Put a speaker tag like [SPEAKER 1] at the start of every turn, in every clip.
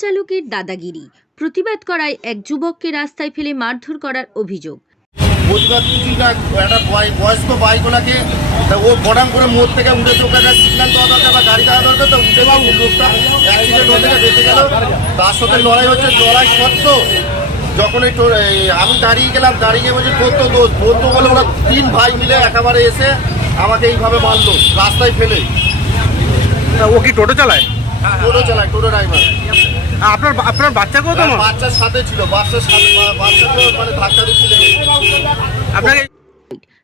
[SPEAKER 1] চালকের দাদাগিরি। প্রতিবাদ করায় এক যুবককে রাস্তায় ফেলে মারধর করার অভিযোগ।
[SPEAKER 2] প্রতিবাদ কিছু না একটা বয়স্ক বাইকওয়ালাকে তা ও বড়াম করে মোড় থেকে উঠে চোখে একটা সিগন্যাল দেওয়া দরকার বা গাড়ি দেওয়া দরকার তো উঠে বা লোকটা অ্যাক্সিডেন্ট হতে বেঁচে গেল। তার সাথে লড়াই হচ্ছে লড়াই সত্ত্বেও যখন এই আমি দাঁড়িয়ে গেলাম দাঁড়িয়ে গিয়ে বলছি তোর তো দোষ তোর তো বলে ওরা তিন ভাই মিলে একেবারে এসে আমাকে এইভাবে মারলো রাস্তায় ফেলে।
[SPEAKER 3] ও কি টোটো চালায়?
[SPEAKER 2] টোটো চালায় টোটো ড্রাইভার।
[SPEAKER 3] আপনার আপনার বাচ্চাকেও কত মার-
[SPEAKER 2] বাচ্চার সাথে ছিল বাচ্চার সাথে বাচ্চা তো মানে ধাক্কা দিচ্ছিল
[SPEAKER 3] আপনাকে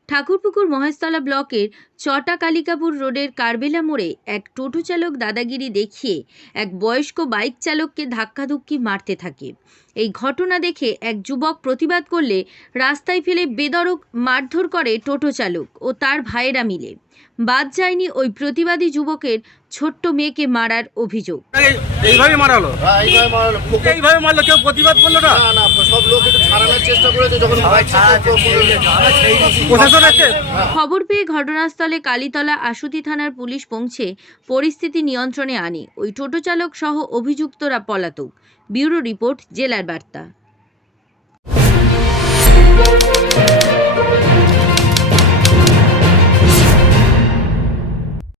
[SPEAKER 1] ঠাকুরপুকুর মহেশতলা ব্লকের চটা কালিকাপুর রোডের কারবেলা মোড়ে এক টোটো চালক দাদাগিরি দেখিয়ে এক বয়স্ক বাইক চালককে ধাক্কাধুক্কি মারতে থাকে। এই ঘটনা দেখে এক যুবক প্রতিবাদ করলে রাস্তায় ফেলে বেদরক মারধর করে টোটো চালক ও তার ভাইয়েরা মিলে। বাদ যায়নি ওই প্রতিবাদী যুবকের ছোট্ট মেয়েকে মারার অভিযোগ।
[SPEAKER 3] এইভাবে
[SPEAKER 2] হ্যাঁ এইভাবে মারলো।
[SPEAKER 3] এইভাবে মারলো? কেউ প্রতিবাদ করল
[SPEAKER 2] না সব লোক একটু ছাড়ানোর চেষ্টা করেছে যখন বাইক
[SPEAKER 3] প্রশাসন আছে
[SPEAKER 1] খবর পেয়ে ঘটনাস্থলে কালীতলা আশুতি থানার পুলিশ পৌঁছে পরিস্থিতি নিয়ন্ত্রণে আনে। ওই টোটো চালক সহ অভিযুক্তরা পলাতক। ব্যুরো রিপোর্ট জেলার বার্তা।